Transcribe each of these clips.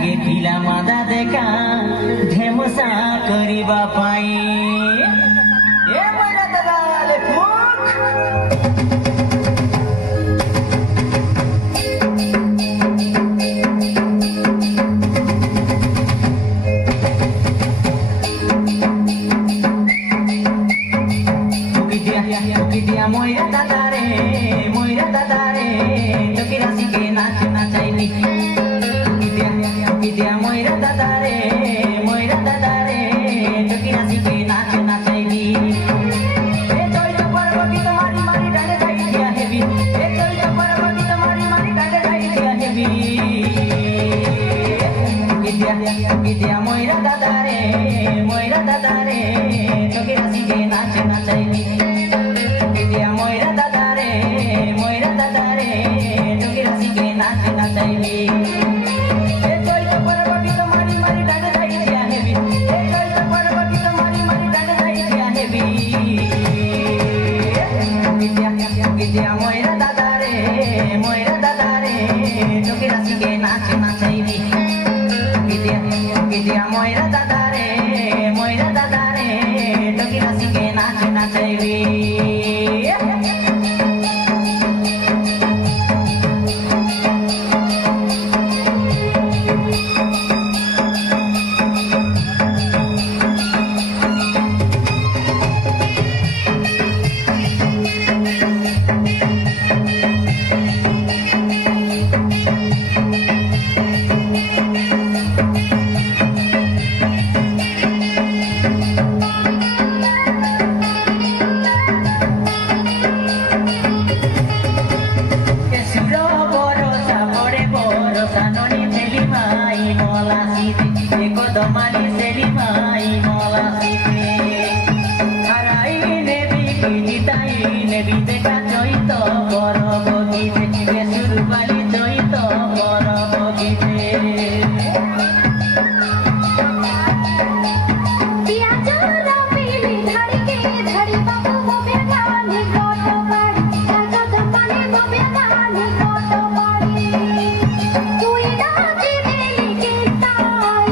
सागे पिला मादा देखा धेमसा करिबा पाई ए मैना दादाले फुक Toki dia moira dadare toki rasi ke naach nachaili toki dia moira dadare toki rasi ke naach nachaili e choi to parvati tomari mari dale jai dia hebi e choi to parvati tomari mari dale jai dia hebi toki dia moira dadare toki rasi ke naach nachaili moira dadare toki rasi ke naach nachaili e choi to parvati tomari mari dale jai dia hebi e choi to parvati tomari mari dale jai dia hebi toki dia moira dadare toki rasi ke naach nachaili toki dia moira dadare toki rasi ke naach nachaili Domani selimai mola site arai nebi kinitai nebi deka joito boro bogite kesuru bali joito boro bogite dia jara pili dhari ke dhari babu bobe gani koto bari jaga dopane bobe gani koto bari tui na jibeli ke tai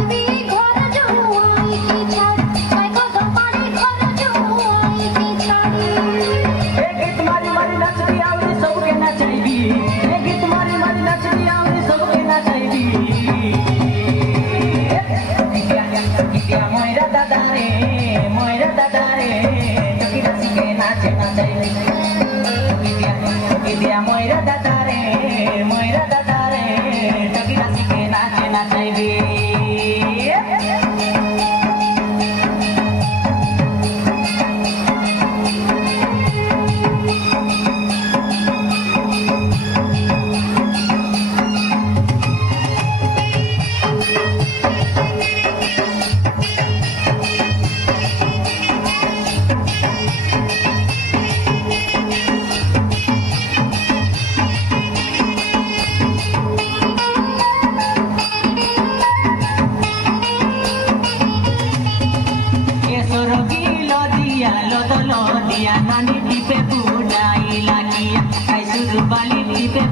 moira dadare toki rasi ke naach nachaili toki dia moira dadare toki rasi ke naach nachaili Nani tipe budai lagi, kai suruh balik tipe